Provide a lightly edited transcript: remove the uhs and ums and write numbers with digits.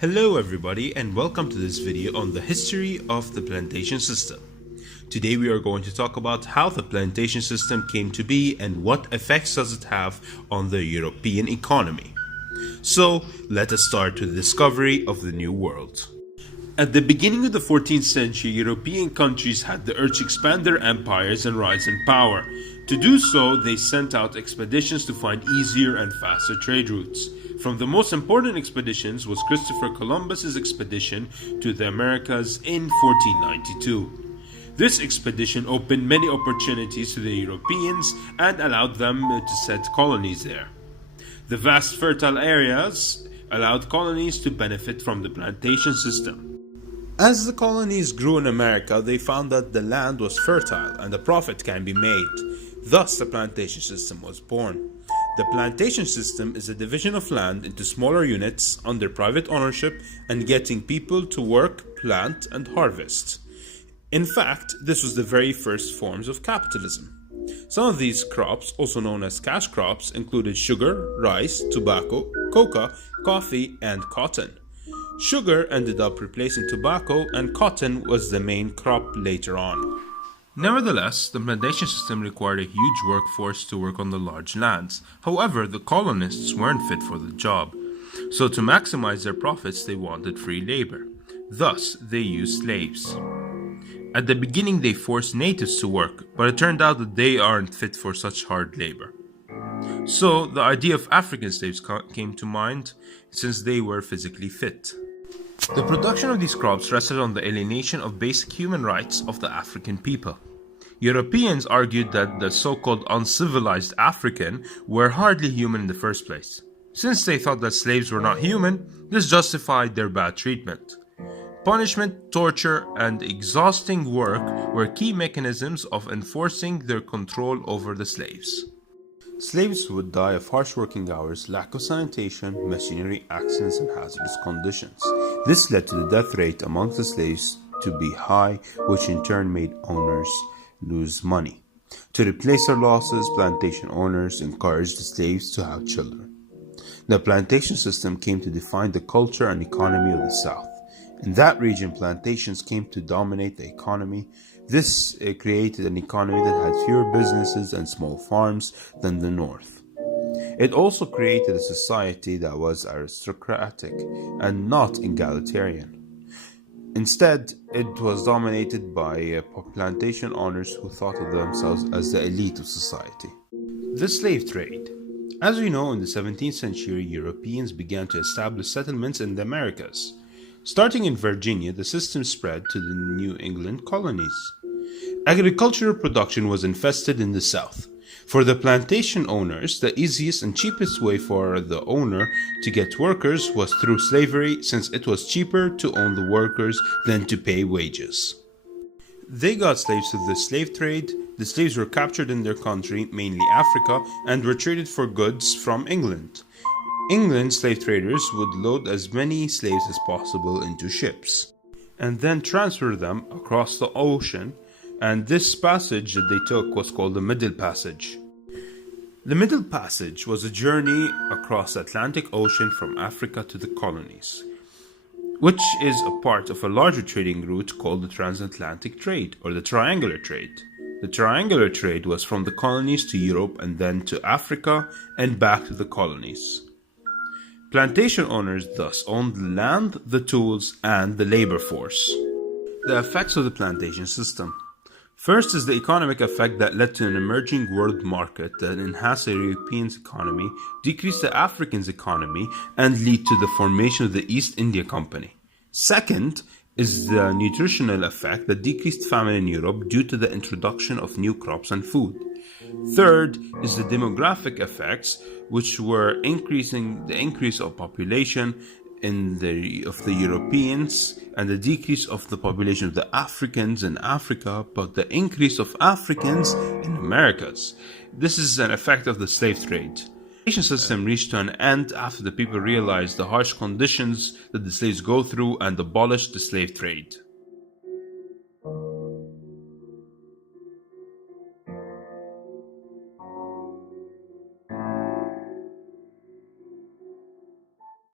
Hello everybody and welcome to this video on the history of the plantation system. Today we are going to talk about how the plantation system came to be and what effects does it have on the European economy. So let us start with the discovery of the New World. At the beginning of the 14th century, European countries had the urge to expand their empires and rise in power. To do so, they sent out expeditions to find easier and faster trade routes. From the most important expeditions was Christopher Columbus's expedition to the Americas in 1492. This expedition opened many opportunities to the Europeans and allowed them to set colonies there. The vast fertile areas allowed colonies to benefit from the plantation system. As the colonies grew in America, they found that the land was fertile and a profit can be made. Thus, the plantation system was born. The plantation system is a division of land into smaller units under private ownership and getting people to work, plant, and harvest. In fact, this was the very first forms of capitalism. Some of these crops, also known as cash crops, included sugar, rice, tobacco, cocoa, coffee, and cotton. Sugar ended up replacing tobacco, and cotton was the main crop later on. Nevertheless, the plantation system required a huge workforce to work on the large lands. However, the colonists weren't fit for the job. So to maximize their profits, they wanted free labor. Thus, they used slaves. At the beginning, they forced natives to work, but it turned out that they aren't fit for such hard labor. So, the idea of African slaves came to mind, since they were physically fit. The production of these crops rested on the alienation of basic human rights of the African people. Europeans argued that the so-called uncivilized African were hardly human in the first place. Since they thought that slaves were not human, this justified their bad treatment. Punishment, torture, and exhausting work were key mechanisms of enforcing their control over the slaves. Slaves would die of harsh working hours, lack of sanitation, machinery accidents, and hazardous conditions. This led to the death rate amongst the slaves to be high, which in turn made owners lose money. To replace their losses, plantation owners encouraged the slaves to have children. The plantation system came to define the culture and economy of the South. In that region, plantations came to dominate the economy. This created an economy that had fewer businesses and small farms than the North. It also created a society that was aristocratic and not egalitarian. Instead, it was dominated by plantation owners who thought of themselves as the elite of society. The slave trade. As we know, in the 17th century, Europeans began to establish settlements in the Americas. Starting in Virginia, the system spread to the New England colonies. Agricultural production was infested in the South. For the plantation owners, the easiest and cheapest way for the owner to get workers was through slavery, since it was cheaper to own the workers than to pay wages. They got slaves through the slave trade. The slaves were captured in their country, mainly Africa, and were traded for goods from England. England slave traders would load as many slaves as possible into ships and then transfer them across the ocean, and this passage that they took was called the Middle Passage. The Middle Passage was a journey across the Atlantic Ocean from Africa to the colonies, which is a part of a larger trading route called the transatlantic trade or the triangular trade. The triangular trade was from the colonies to Europe and then to Africa and back to the colonies. Plantation owners thus owned the land, the tools, and the labor force. The effects of the plantation system. First is the economic effect that led to an emerging world market that enhanced the European economy, decreased the African's economy, and led to the formation of the East India Company. Second is the nutritional effect that decreased famine in Europe due to the introduction of new crops and food. Third is the demographic effects, which were increasing the increase of population of the Europeans and the decrease of the population of the Africans in Africa, but the increase of Africans in Americas. This is an effect of the slave trade. The plantation system reached to an end after the people realized the harsh conditions that the slaves go through and abolished the slave trade.